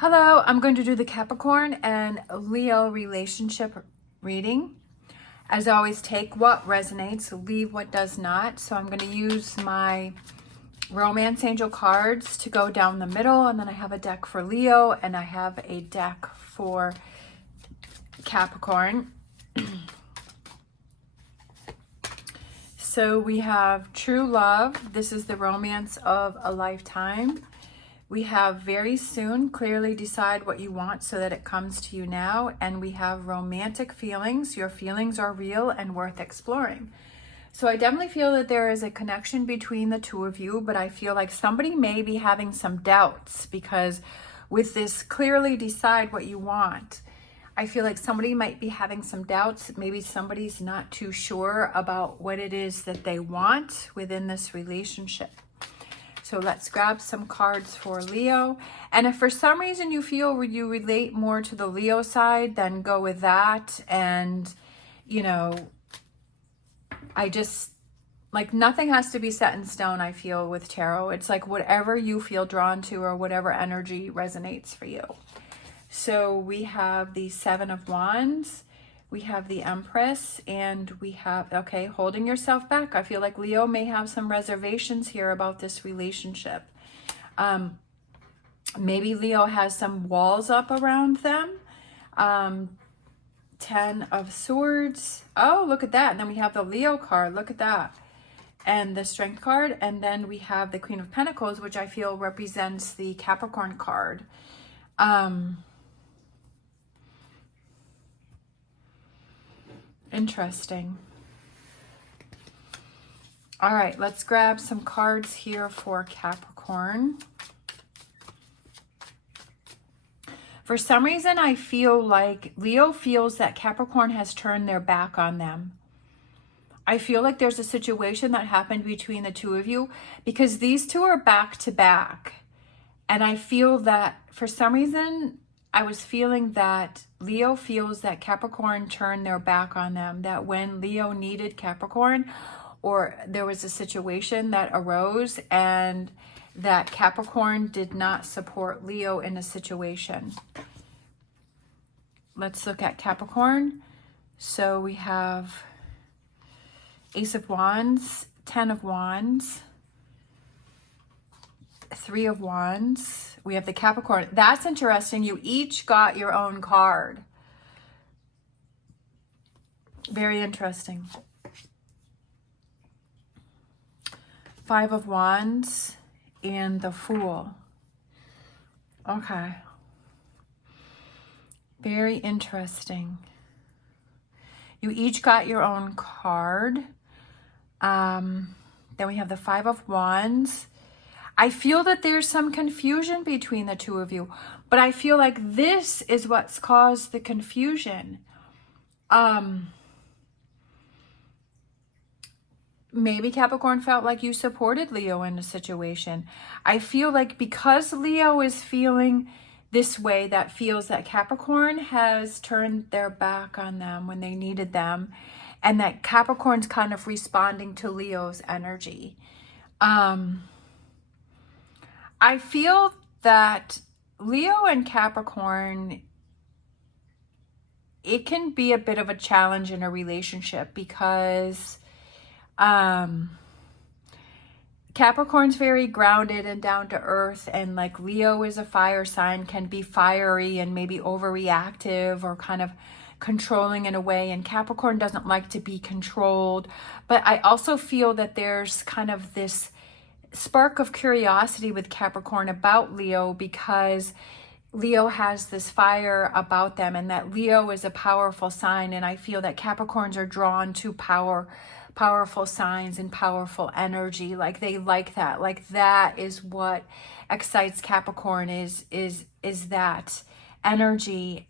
Hello, I'm going to do the Capricorn and Leo relationship reading. As always, take what resonates, leave what does not. So I'm going to use my romance angel cards to go down the middle, and then I have a deck for Leo and I have a deck for Capricorn. So we have true love. This is the romance of a lifetime. We have very soon, clearly decide what you want so that it comes to you now. And we have romantic feelings. Your feelings are real and worth exploring. So I definitely feel that there is a connection between the two of you, but I feel like somebody may be having some doubts because with this clearly decide what you want, I feel like somebody might be having some doubts. Maybe somebody's not too sure about what it is that they want within this relationship. So let's grab some cards for Leo. And if for some reason you feel you relate more to the Leo side, then go with that. And, you know, I just, like, nothing has to be set in stone, I feel, with tarot. It's like whatever you feel drawn to or whatever energy resonates for you. So we have the Seven of Wands. We have the Empress, and we have, okay, holding yourself back. I feel like Leo may have some reservations here about this relationship. Maybe Leo has some walls up around them. 10 of Swords. Oh, look at that. And then we have the Leo card. Look at that. And the Strength card. And then we have the Queen of Pentacles, which I feel represents the Capricorn card. Interesting. All right, let's grab some cards here for Capricorn. For some reason, I feel like Leo feels that Capricorn has turned their back on them. I feel like there's a situation that happened between the two of you because these two are back to back. And I feel that for some reason, I was feeling that Leo feels that Capricorn turned their back on them, that when Leo needed Capricorn or there was a situation that arose and that Capricorn did not support Leo in a situation. Let's look at Capricorn. So we have Ace of Wands, 10 of Wands, 3 of Wands. We have the Capricorn. That's interesting. You each got your own card. Very interesting. 5 of Wands and the Fool. Okay. Very interesting. You each got your own card. Then we have the 5 of Wands. I feel that there's some confusion between the two of you, but I feel like this is what's caused the confusion. Maybe Capricorn felt like you supported Leo in the situation. I feel like because Leo is feeling this way, that feels that Capricorn has turned their back on them when they needed them, and that Capricorn's kind of responding to Leo's energy. I feel that Leo and Capricorn, it can be a bit of a challenge in a relationship because Capricorn's very grounded and down to earth, and like Leo is a fire sign, can be fiery and maybe overreactive or kind of controlling in a way, and Capricorn doesn't like to be controlled. But I also feel that there's kind of this spark of curiosity with Capricorn about Leo because Leo has this fire about them, and that Leo is a powerful sign, and I feel that Capricorns are drawn to powerful signs and powerful energy. Like they like that. Like that is what excites Capricorn is that energy.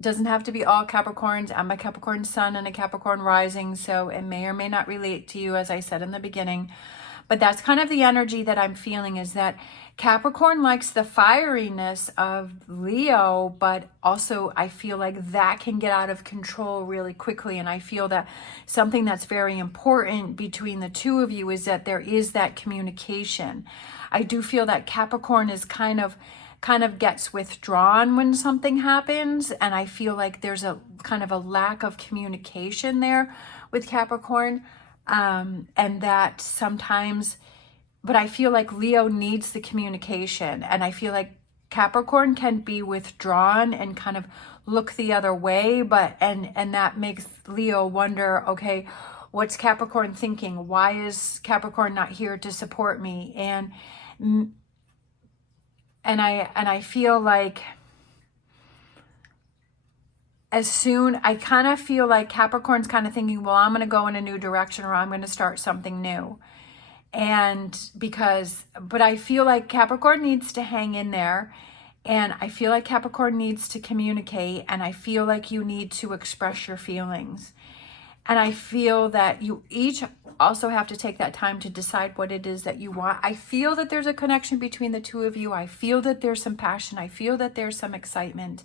Doesn't have to be all Capricorns. I'm a Capricorn sun and a Capricorn rising, so it may or may not relate to you, as I said in the beginning. But that's kind of the energy that I'm feeling, is that Capricorn likes the fieriness of Leo, but also I feel like that can get out of control really quickly. And I feel that something that's very important between the two of you is that there is that communication. I do feel that Capricorn is kind of gets withdrawn when something happens, and I feel like there's a kind of a lack of communication there with Capricorn, and that sometimes, but I feel like Leo needs the communication, and I feel like Capricorn can be withdrawn and kind of look the other way, but and that makes Leo wonder, okay, what's Capricorn thinking? Why is Capricorn not here to support me? And I feel like I kind of feel like Capricorn's kind of thinking, well, I'm going to go in a new direction, or I'm going to start something new. And but I feel like Capricorn needs to hang in there, and I feel like Capricorn needs to communicate, and I feel like you need to express your feelings. And I feel that you each also have to take that time to decide what it is that you want. I feel that there's a connection between the two of you. I feel that there's some passion. I feel that there's some excitement.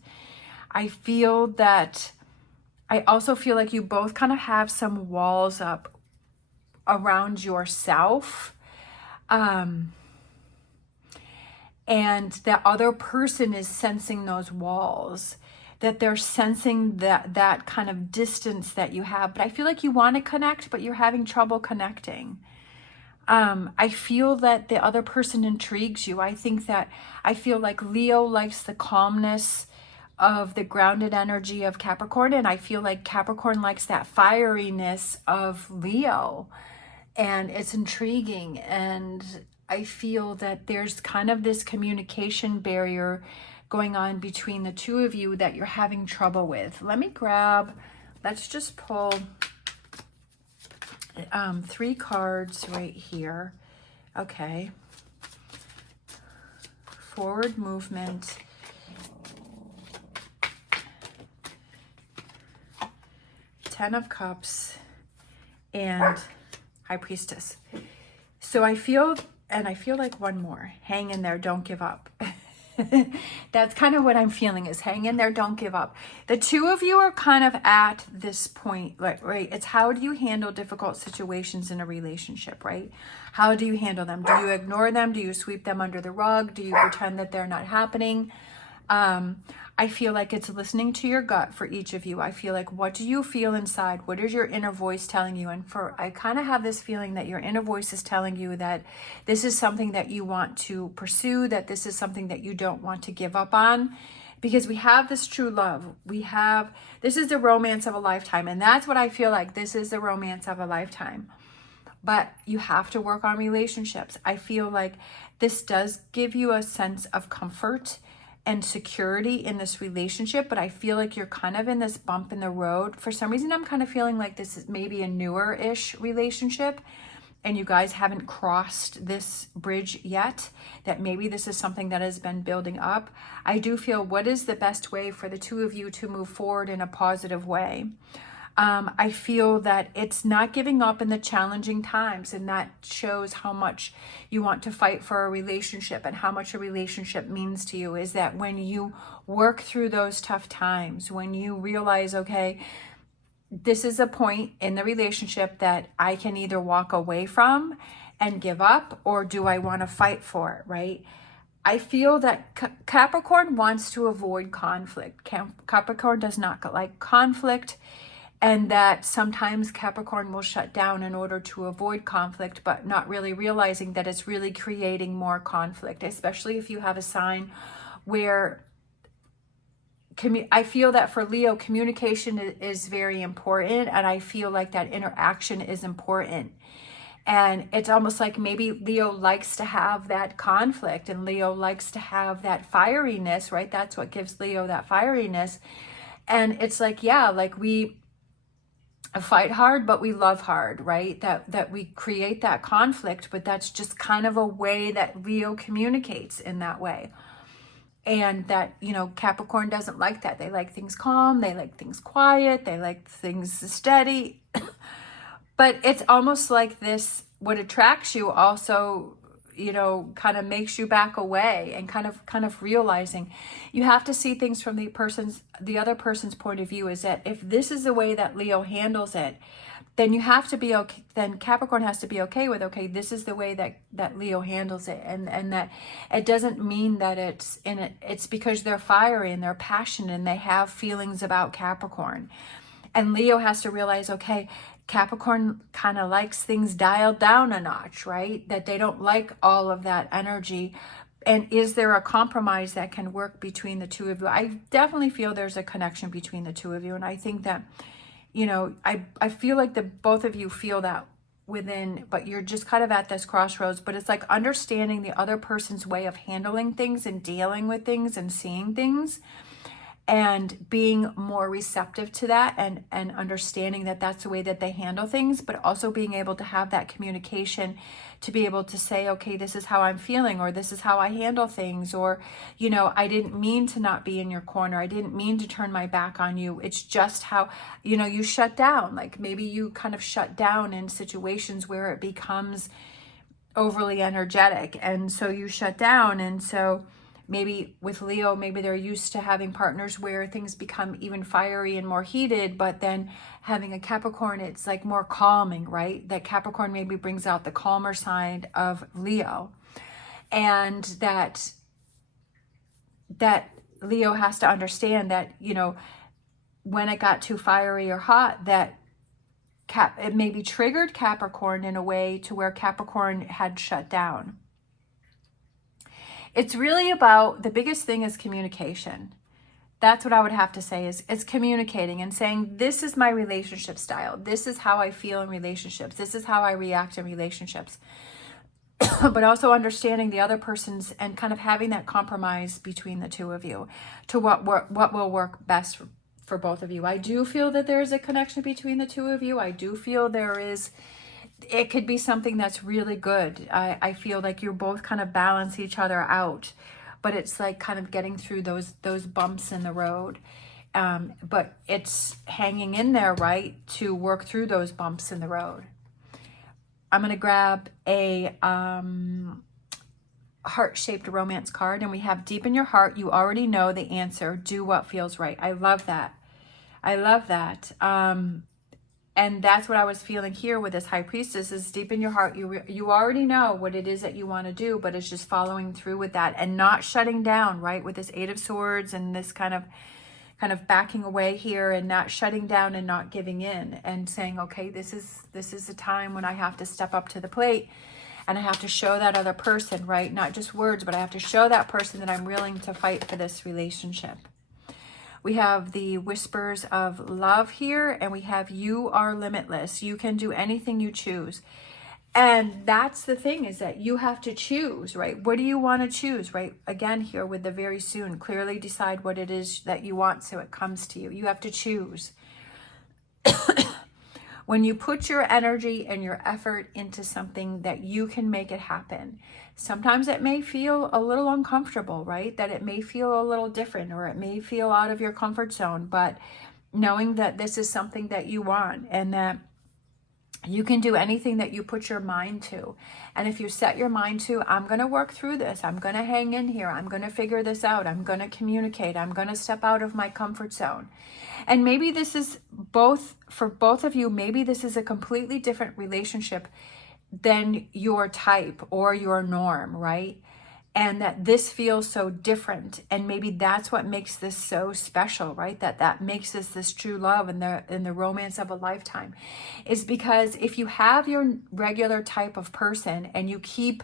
I also feel like you both kind of have some walls up around yourself. And the other person is sensing those walls, that they're sensing that kind of distance that you have. But I feel like you want to connect, but you're having trouble connecting. I feel that the other person intrigues you. I feel like Leo likes the calmness of the grounded energy of Capricorn, and I feel like Capricorn likes that fieriness of Leo, and it's intriguing. And I feel that there's kind of this communication barrier going on between the two of you that you're having trouble with. Let's just pull 3 cards right here. Okay. Forward movement. Ten of Cups and High Priestess. So I feel like one more. Hang in there, don't give up. That's kind of what I'm feeling, is hang in there, don't give up. The two of you are kind of at this point, right? It's how do you handle difficult situations in a relationship, right? How do you handle them? Do you ignore them? Do you sweep them under the rug? Do you pretend that they're not happening? I feel like it's listening to your gut for each of you. I feel like, what do you feel inside? What is your inner voice telling you? And I kind of have this feeling that your inner voice is telling you that this is something that you want to pursue, that this is something that you don't want to give up on, because we have this true love. This is the romance of a lifetime. And that's what I feel like. This is the romance of a lifetime. But you have to work on relationships. I feel like this does give you a sense of comfort and security in this relationship, but I feel like you're kind of in this bump in the road. For some reason, I'm kind of feeling like this is maybe a newer-ish relationship, and you guys haven't crossed this bridge yet, that maybe this is something that has been building up. I do feel, what is the best way for the two of you to move forward in a positive way? I feel that it's not giving up in the challenging times, and that shows how much you want to fight for a relationship and how much a relationship means to you, is that when you work through those tough times, when you realize, okay, this is a point in the relationship that I can either walk away from and give up, or do I want to fight for it, right? I feel that Capricorn wants to avoid conflict. Capricorn does not like conflict. And that sometimes Capricorn will shut down in order to avoid conflict, but not really realizing that it's really creating more conflict, especially if you have a sign where I feel that for Leo, communication is very important, and I feel like that interaction is important. And it's almost like maybe Leo likes to have that conflict, and Leo likes to have that fieriness, right? That's what gives Leo that fieriness. And it's like, yeah, like we fight hard, but we love hard, right? That we create that conflict, but that's just kind of a way that Leo communicates in that way. And that, Capricorn doesn't like that. They like things calm, they like things quiet, they like things steady. But it's almost like this, what attracts you also, kind of makes you back away, and kind of realizing you have to see things from the other person's point of view, is that if this is the way that Leo handles it, then you have to be okay. Then Capricorn has to be okay with, okay, this is the way that Leo handles it. And that it doesn't mean that it's because they're fiery and they're passionate and they have feelings about Capricorn. And Leo has to realize, okay, Capricorn kind of likes things dialed down a notch, right? That they don't like all of that energy. And is there a compromise that can work between the two of you? I definitely feel there's a connection between the two of you. And I think that, you know, I feel like the both of you feel that within, but you're just kind of at this crossroads. But it's like understanding the other person's way of handling things and dealing with things and seeing things, and being more receptive to that, and understanding that that's the way that they handle things, but also being able to have that communication to be able to say, okay, this is how I'm feeling, or this is how I handle things, or, you know, I didn't mean to not be in your corner. I didn't mean to turn my back on you. It's just how, you know, you shut down. Like maybe you kind of shut down in situations where it becomes overly energetic. And so you shut down. And so maybe with Leo, maybe they're used to having partners where things become even fiery and more heated, but then having a Capricorn, it's like more calming, right? That Capricorn maybe brings out the calmer side of Leo. And that Leo has to understand that, you know, when it got too fiery or hot, that it maybe triggered Capricorn in a way to where Capricorn had shut down. It's really about, the biggest thing is communication. That's what I would have to say, is it's communicating and saying, this is my relationship style. This is how I feel in relationships. This is how I react in relationships. But also understanding the other person's, and kind of having that compromise between the two of you to what will work best for both of you. I do feel that there is a connection between the two of you. I do feel there is, it could be something that's really good. I feel like you both kind of balance each other out, but it's like kind of getting through those bumps in the road. But it's hanging in there, right, to work through those bumps in the road. I'm going to grab a heart-shaped romance card, and we have deep in your heart. You already know the answer. Do what feels right. I love that. I love that. And that's what I was feeling here with this High Priestess, is deep in your heart, you already know what it is that you want to do, but it's just following through with that and not shutting down, right? With this Eight of Swords and this kind of backing away here, and not shutting down and not giving in, and saying, okay, this is a time when I have to step up to the plate, and I have to show that other person, right? Not just words, but I have to show that person that I'm willing to fight for this relationship. We have the Whispers of Love here, and we have You Are Limitless. You can do anything you choose. And that's the thing, is that you have to choose, right? What do you want to choose, right? Again, here with the very soon, clearly decide what it is that you want so it comes to you. You have to choose. When you put your energy and your effort into something, that you can make it happen. Sometimes it may feel a little uncomfortable, right? That it may feel a little different, or it may feel out of your comfort zone, but knowing that this is something that you want, and that you can do anything that you put your mind to. And if you set your mind to, I'm going to work through this, I'm going to hang in here, I'm going to figure this out, I'm going to communicate, I'm going to step out of my comfort zone. And maybe this is for both of you, maybe this is a completely different relationship than your type or your norm, right? And that this feels so different, and maybe that's what makes this so special, right? That makes this true love and the romance of a lifetime, is because if you have your regular type of person and you keep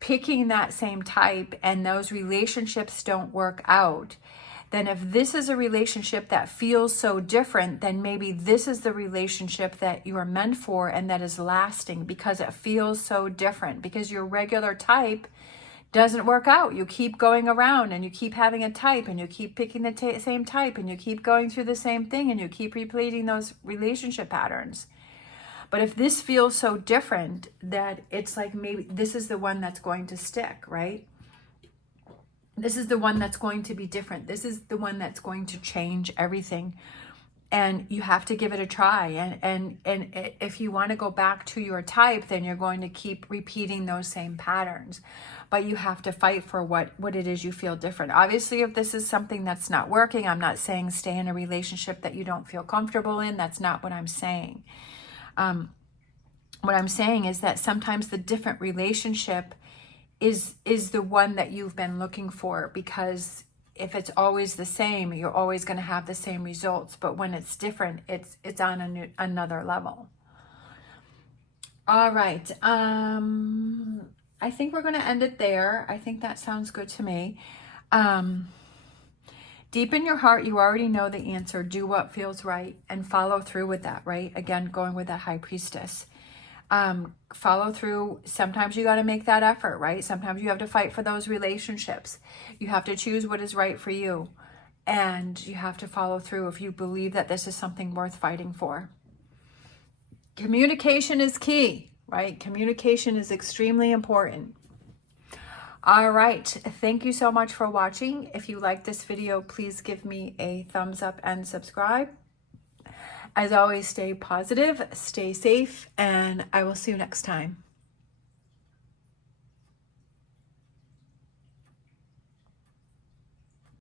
picking that same type and those relationships don't work out, then if this is a relationship that feels so different, then maybe this is the relationship that you are meant for and that is lasting, because it feels so different, because your regular type doesn't work out. You keep going around and you keep having a type, and you keep picking the same type, and you keep going through the same thing, and you keep repeating those relationship patterns. But if this feels so different, that it's like maybe this is the one that's going to stick, right? This is the one that's going to be different. This is the one that's going to change everything. And you have to give it a try. And if you want to go back to your type, then you're going to keep repeating those same patterns. But you have to fight for what it is you feel different. Obviously, if this is something that's not working, I'm not saying stay in a relationship that you don't feel comfortable in. That's not what I'm saying. What I'm saying is that sometimes the different relationship is the one that you've been looking for, because if it's always the same, you're always going to have the same results. But when it's different, it's on another level. All right. I think we're going to end it there. I think that sounds good to me. Deep in your heart, you already know the answer. Do what feels right and follow through with that, right? Again, going with that High Priestess. Follow through. Sometimes you got to make that effort, right? Sometimes you have to fight for those relationships. You have to choose what is right for you. And you have to follow through if you believe that this is something worth fighting for. Communication is key, right? Communication is extremely important. All right. Thank you so much for watching. If you like this video, please give me a thumbs up and subscribe. As always, stay positive, stay safe, and I will see you next time.